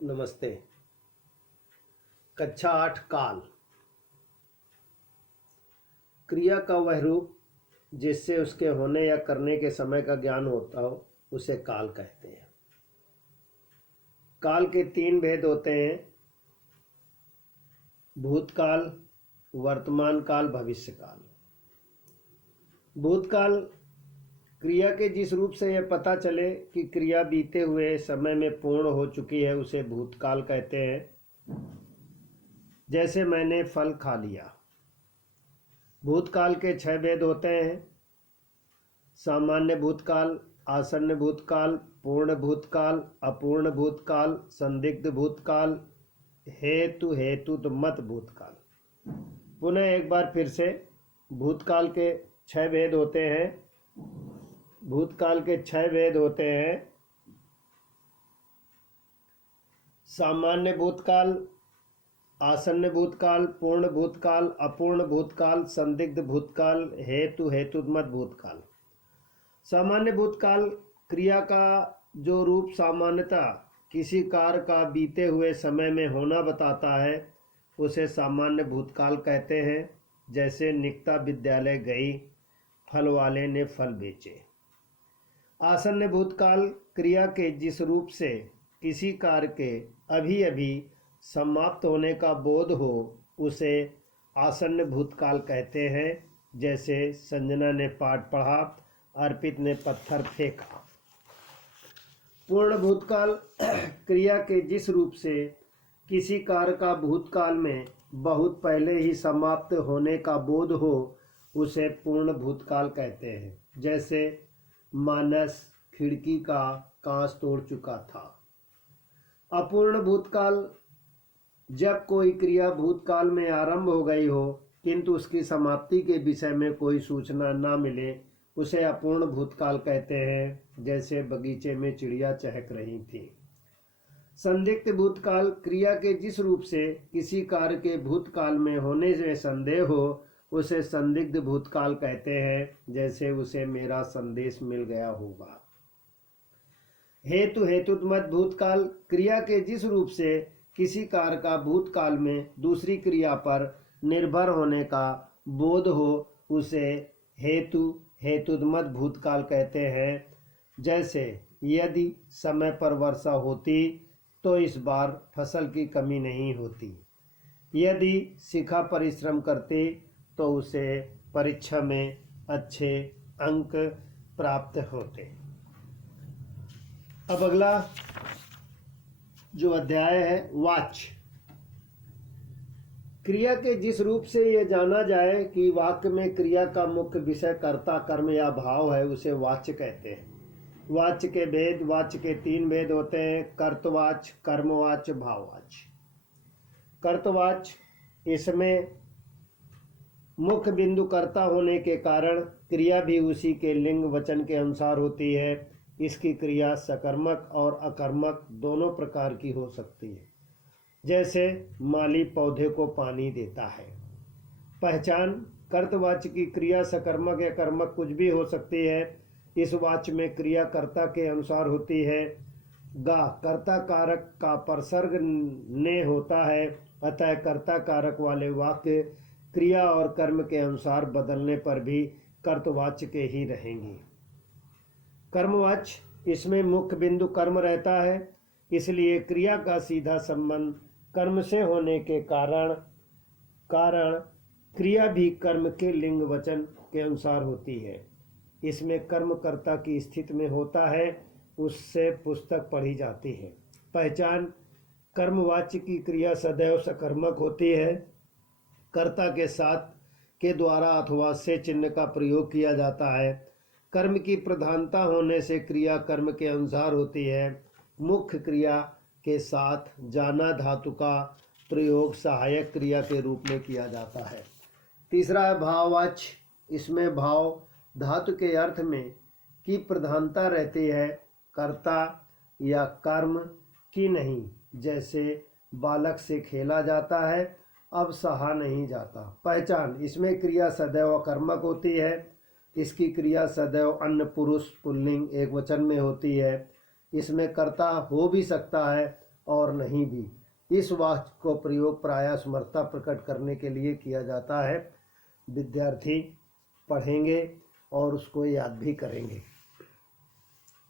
नमस्ते। कक्षा 8 काल। क्रिया का वह रूप जिससे उसके होने या करने के समय का ज्ञान होता हो उसे काल कहते हैं। काल के 3 भेद होते हैं: भूतकाल, वर्तमान काल, भविष्य काल। भूतकाल क्रिया के जिस रूप से यह पता चले कि क्रिया बीते हुए समय में पूर्ण हो चुकी है उसे भूतकाल कहते हैं। जैसे मैंने फल खा लिया। भूतकाल के 6 भेद होते हैं: सामान्य भूतकाल, आसन्न भूतकाल, पूर्ण भूतकाल, अपूर्ण भूतकाल, संदिग्ध भूतकाल, हेतुमत भूतकाल। पुनः एक बार फिर से भूतकाल के 6 भेद होते हैं। भूतकाल के 6 भेद होते हैं: सामान्य भूतकाल, आसन्न भूतकाल, पूर्ण भूतकाल, अपूर्ण भूतकाल, संदिग्ध भूतकाल, हेतुमत भूतकाल। सामान्य भूतकाल क्रिया का जो रूप सामान्यतः किसी कार्य का बीते हुए समय में होना बताता है उसे सामान्य भूतकाल कहते हैं। जैसे निकिता विद्यालय गई, फल वाले ने फल बेचे। आसन्न भूतकाल क्रिया के जिस रूप से किसी कार्य के अभी अभी समाप्त होने का बोध हो उसे आसन्न भूतकाल कहते हैं। जैसे संजना ने पाठ पढ़ा, अर्पित ने पत्थर फेंका। पूर्ण भूतकाल क्रिया के जिस रूप से किसी कार्य का भूतकाल में बहुत पहले ही समाप्त होने का बोध हो उसे पूर्ण भूतकाल कहते हैं। जैसे मानस खिड़की का कांच तोड़ चुका था। अपूर्ण भूतकाल जब कोई क्रिया भूतकाल में आरंभ हो गई हो किंतु उसकी समाप्ति के विषय में कोई सूचना ना मिले उसे अपूर्ण भूतकाल कहते हैं। जैसे बगीचे में चिड़िया चहक रही थी। संदिग्ध भूतकाल क्रिया के जिस रूप से किसी कार्य के भूतकाल में होने में संदेह हो उसे संदिग्ध भूतकाल कहते हैं। जैसे उसे मेरा संदेश मिल गया होगा। हेतुमत भूतकाल क्रिया के जिस रूप से किसी कार्य का भूतकाल में दूसरी क्रिया पर निर्भर होने का बोध हो उसे हेतुमत भूतकाल कहते हैं। जैसे यदि समय पर वर्षा होती तो इस बार फसल की कमी नहीं होती। यदि शिखा परिश्रम करती तो उसे परीक्षा में अच्छे अंक प्राप्त होते। अब अगला जो अध्याय है वाच्य। क्रिया के जिस रूप से यह जाना जाए कि वाक्य में क्रिया का मुख्य विषय कर्ता, कर्म या भाव है उसे वाच्य कहते हैं। वाच्य के भेद। वाच्य के 3 भेद होते हैं: कर्तवाच्य, कर्मवाच्य, भाववाच्य। कर्तवाच्य इसमें मुख्य बिंदु कर्ता होने के कारण क्रिया भी उसी के लिंग वचन के अनुसार होती है। इसकी क्रिया सकर्मक और अकर्मक दोनों प्रकार की हो सकती है। जैसे माली पौधे को पानी देता है। पहचान। कर्तवाच्य की क्रिया सकर्मक या कर्मक कुछ भी हो सकती है। इस वाच्य में क्रिया कर्ता के अनुसार होती है। गा कर्ता कारक का परसर्ग ने होता है, अतः कर्ता कारक वाले वाक्य क्रिया और कर्म के अनुसार बदलने पर भी कर्तवाच्य के ही रहेंगे। कर्मवाच्य इसमें मुख्य बिंदु कर्म रहता है, इसलिए क्रिया का सीधा संबंध कर्म से होने के कारण क्रिया भी कर्म के लिंग वचन के अनुसार होती है। इसमें कर्मकर्ता की स्थिति में होता है, उससे पुस्तक पढ़ी जाती है। पहचान। कर्मवाच्य की क्रिया सदैव सकर्मक होती है। कर्ता के साथ के द्वारा अथवा से चिन्ह का प्रयोग किया जाता है। कर्म की प्रधानता होने से क्रिया कर्म के अनुसार होती है। मुख्य क्रिया के साथ जाना धातु का प्रयोग सहायक क्रिया के रूप में किया जाता है। तीसरा है भाववाच्य। इसमें भाव धातु के अर्थ में की प्रधानता रहती है, कर्ता या कर्म की नहीं। जैसे बालक से खेला जाता है, अब सहा नहीं जाता। पहचान। इसमें क्रिया सदैव अकर्मक होती है। इसकी क्रिया सदैव अन्य पुरुष पुल्लिंग एक वचन में होती है। इसमें कर्ता हो भी सकता है और नहीं भी। इस वाक्य को प्रयोग प्रायः समर्थता प्रकट करने के लिए किया जाता है। विद्यार्थी पढ़ेंगे और उसको याद भी करेंगे।